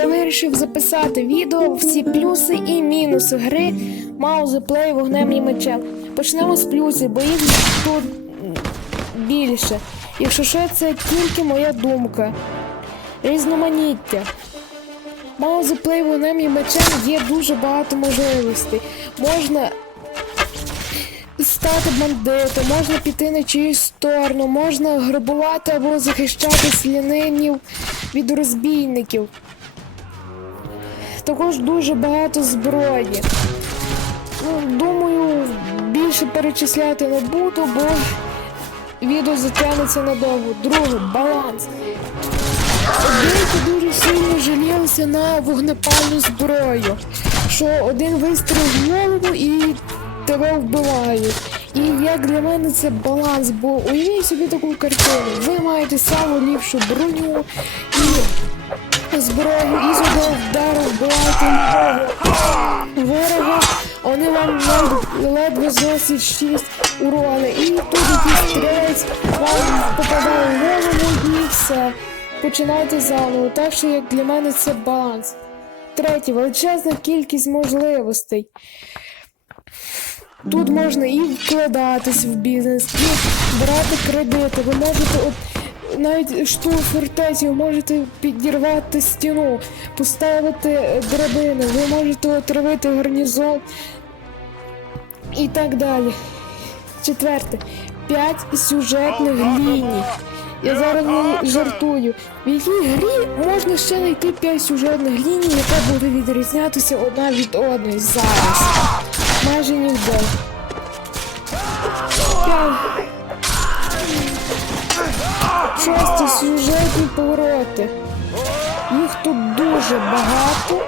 я вирішив записати відео всі плюси і мінуси гри Play вогнем і мечем. Почнемо з плюсів, бо їх тут більше. Якщо що, це тільки моя думка. Різноманіття. Play вогнем і мечем є дуже багато можливостей. Можна стати бандитом, можна піти на чиюсь сторону, можна грабувати або захищати слінинів від розбійників. Також дуже багато зброї. Ну, думаю, більше перечисляти не буду, бо відео затягнеться надовго. Друге, баланс. Деякі дуже сильно жалілися на вогнепальну зброю, що один вистріл в голову і тебе вбивають. І як для мене це баланс, бо уявіть собі таку картину. Ви маєте саму ліпшу броню і зброю, і з одного вдару вбиваєте ворога, вони вам ледве- зносять 6 урона. І тут якийсь стрілець вам попадає в голову і все. Починайте заново. Так що як для мене це баланс. Третє, величезна кількість можливостей. Тут можна і вкладатись в бізнес, і брати кредити. Ви можете навіть штурм фортецю, можете підірвати стіну, поставити драбину, ви можете отравити гарнізон і так далі. Четверте, п'ять сюжетних ліній. Я зараз не жартую. В якій грі можна ще знайти 5 сюжетних ліній, яка буде відрізнятися одна від одної зараз. Майже ніде. 5 часті сюжетні повороти. Їх тут дуже багато.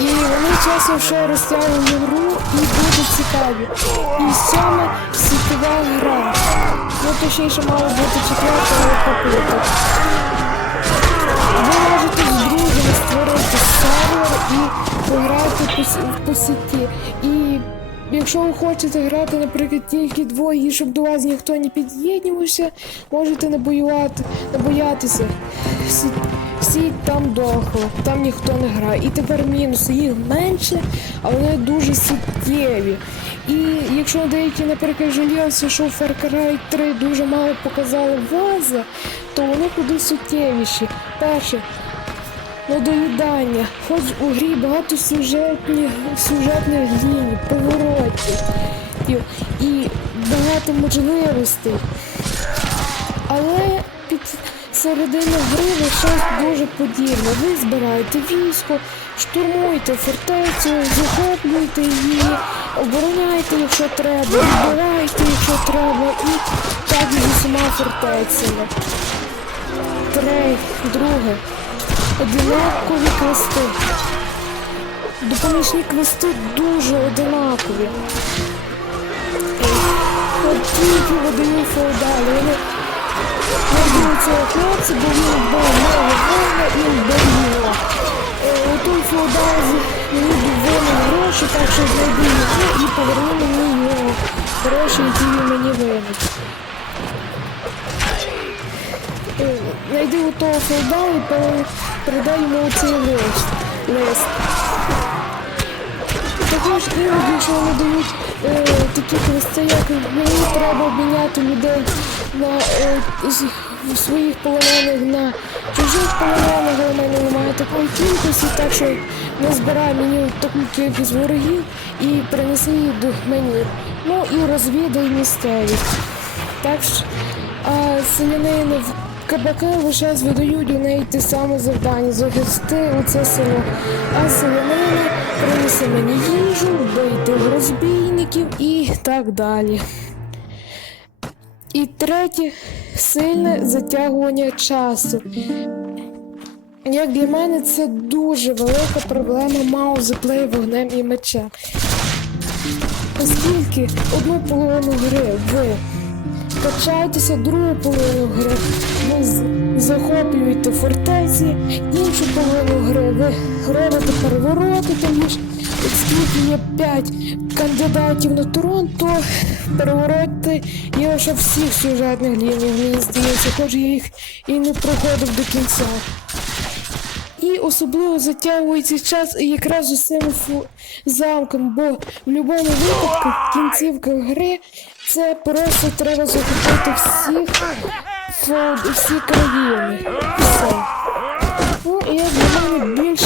І вони часом ще розтягують гру і дуже цікаві. І саме світова гра. Ну, точніше мало бути четверта, четвертого копити. Ви можете з друзями створити сервер і пограти по сіті. І якщо ви хочете грати, наприклад, тільки двоє, щоб до вас ніхто не під'єднувався, можете не боювати, не боятися. Всі, всі там дохло, там ніхто не грає. І тепер мінуси, їх менше, а вони дуже суттєві. І якщо деякі, наприклад, жалілися, що Far Cry 3 дуже мало показали вази, то вони куди суттєвіші. Перше, недоїдання. Хоч у грі багато сюжетних, сюжетних ліній, поворотів і, багато можливостей. Але під середину гри щось дуже подібне. Ви збираєте військо, штурмуєте фортецю, захоплюєте її, обороняєте, якщо треба, вбиваєте, якщо треба, і так з усіма фортецями. Третє, друге. Одинакові квести. Допоміжні квести дуже одинакові. От тільки водою феодали. Вони вбили цього хлопця, бо він вбив мого воїна і вбив. Е, Той феодал мені був винен гроші, так що знайду його і поверну мені його гроші, які він мені винен. Е, Найди у того феодала і передай йому цей лист. лист. Також іноді, якщо вони дають е, такі квести, як мені треба обміняти людей на е, своїх полонених на чужих полонених, але в мене немає такої кількості, так що не збирай мені таку кількість ворогів і принеси їх до мені. Ну і розвідай місцевість. Так що, а селянини в кабаки лише видають у неї те саме завдання захисти оце село. А селянини принеси мені їжу, вбити розбійників і так далі. І третє сильне затягування часу. Як для мене, це дуже велика проблема маузеплей вогнем і мечем. Оскільки одну половину гри ви качаєтеся, другу половину гри ви захоплюєте фортеці, іншу половину гри ви робите перевороти, тому що скільки є 5 кандидатів на трон, то перевороти є лише всіх сюжетних лініях, мені здається, хоч я їх і не проходив до кінця. І особливо затягується час якраз з цим замком, бо в будь-якому випадку кінцівка гри це просто треба захопити всіх фо- всі країни. Все. Ну і як для мене більш